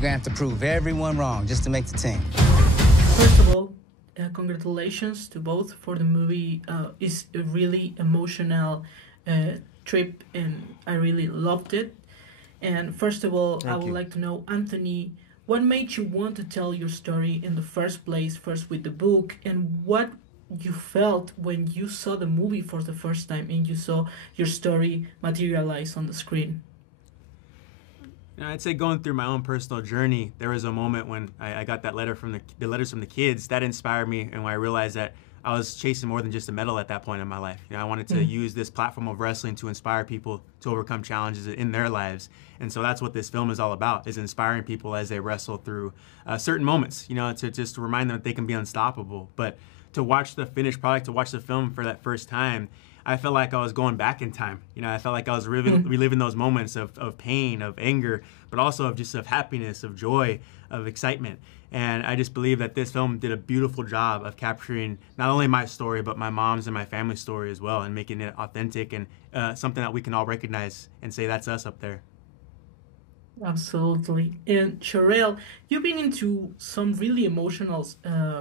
You're gonna have to prove everyone wrong just to make the team. First of all, congratulations to both for the movie. It's a really emotional trip, and I really loved it. And first of all, I would like to know, Anthony, what made you want to tell your story in the first place, first with the book, and what you felt when you saw the movie for the first time and you saw your story materialize on the screen? I'd say going through my own personal journey, there was a moment when I got that letter from the letters from the kids that inspired me, and when I realized that I was chasing more than just a medal at that point in my life. I wanted to use this platform of wrestling to inspire people to overcome challenges in their lives, and so that's what this film is all about: is inspiring people as they wrestle through certain moments. To just remind them that they can be unstoppable. But to watch the finished product, to watch the film for that first time, I felt like I was going back in time. I felt like I was reliving those moments of pain, of anger, but also of happiness, of joy, of excitement. And I just believe that this film did a beautiful job of capturing not only my story, but my mom's and my family's story as well, and making it authentic and something that we can all recognize and say that's us up there. Absolutely. And Jharel, you've been into some really emotional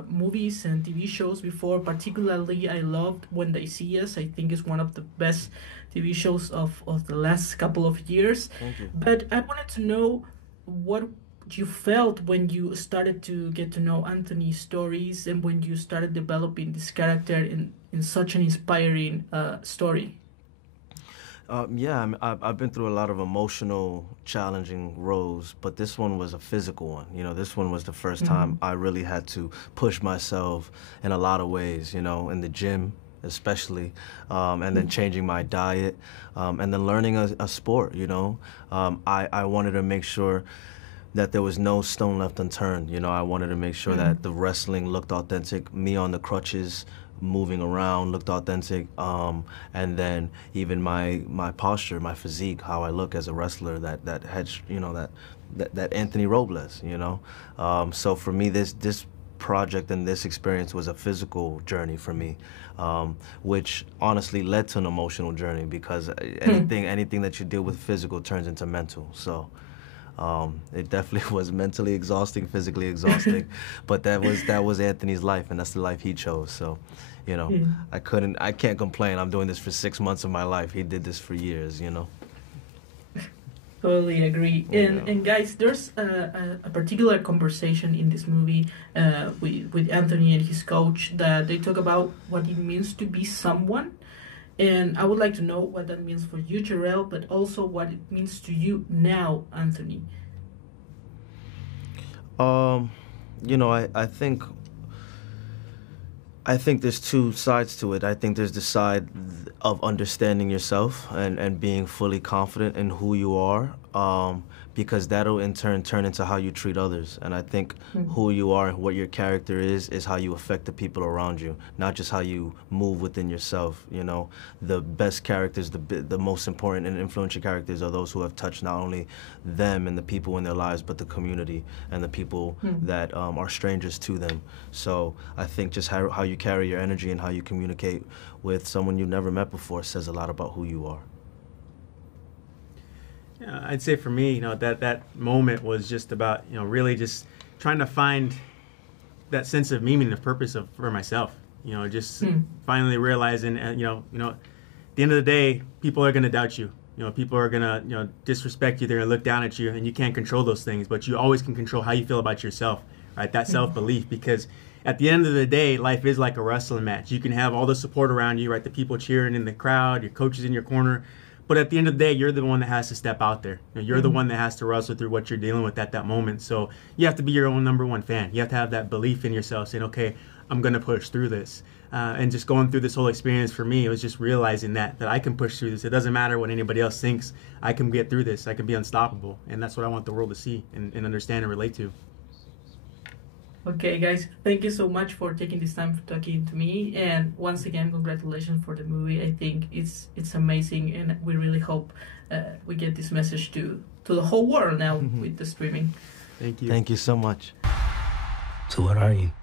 movies and TV shows before. Particularly, I loved When They See Us. I think it's one of the best TV shows of the last couple of years. Thank you. But I wanted to know what you felt when you started to get to know Anthony's stories and when you started developing this character in such an inspiring story. I've been through a lot of emotional, challenging roles, but this one was a physical one. This one was the first time I really had to push myself in a lot of ways, in the gym especially, and then changing my diet, and then learning a sport, I wanted to make sure that there was no stone left unturned. I wanted to make sure that the wrestling looked authentic, me on the crutches, moving around looked authentic, and then even my posture, my physique, how I look as a wrestler, that Anthony Robles, so for me this project and this experience was a physical journey for me, which honestly led to an emotional journey, because anything that you deal with physical turns into mental. So it definitely was mentally exhausting, physically exhausting, but that was Anthony's life, and that's the life he chose. So, I can't complain. I'm doing this for 6 months of my life. He did this for years, Totally agree. And guys, there's a particular conversation in this movie with Anthony and his coach that they talk about what it means to be someone. And I would like to know what that means for you, Jharel, but also what it means to you now, Anthony. I think there's two sides to it. I think there's the side of understanding yourself and being fully confident in who you are, because that'll in turn turn into how you treat others. And I think who you are and what your character is how you affect the people around you, not just how you move within yourself. The best characters, the most important and influential characters are those who have touched not only them and the people in their lives, but the community and the people that are strangers to them. So I think just how you carry your energy and how you communicate with someone you've never met before says a lot about who you are. Yeah, I'd say for me, that moment was just about, really just trying to find that sense of meaning, of purpose for myself. Finally realizing, at the end of the day, people are going to doubt you. People are going to, disrespect you. They're going to look down at you, and you can't control those things, but you always can control how you feel about yourself, right? That self-belief, because at the end of the day, life is like a wrestling match. You can have all the support around you, right? The people cheering in the crowd, your coaches in your corner. But at the end of the day, you're the one that has to step out there. You're the one that has to wrestle through what you're dealing with at that moment. So you have to be your own #1 fan. You have to have that belief in yourself, saying, okay, I'm going to push through this. And just going through this whole experience for me, it was just realizing that I can push through this. It doesn't matter what anybody else thinks. I can get through this. I can be unstoppable. And that's what I want the world to see and understand and relate to. Okay, guys, thank you so much for taking this time for talking to me. And once again, congratulations for the movie. I think it's amazing, and we really hope we get this message to the whole world now with the streaming. Thank you. Thank you so much. So what are you?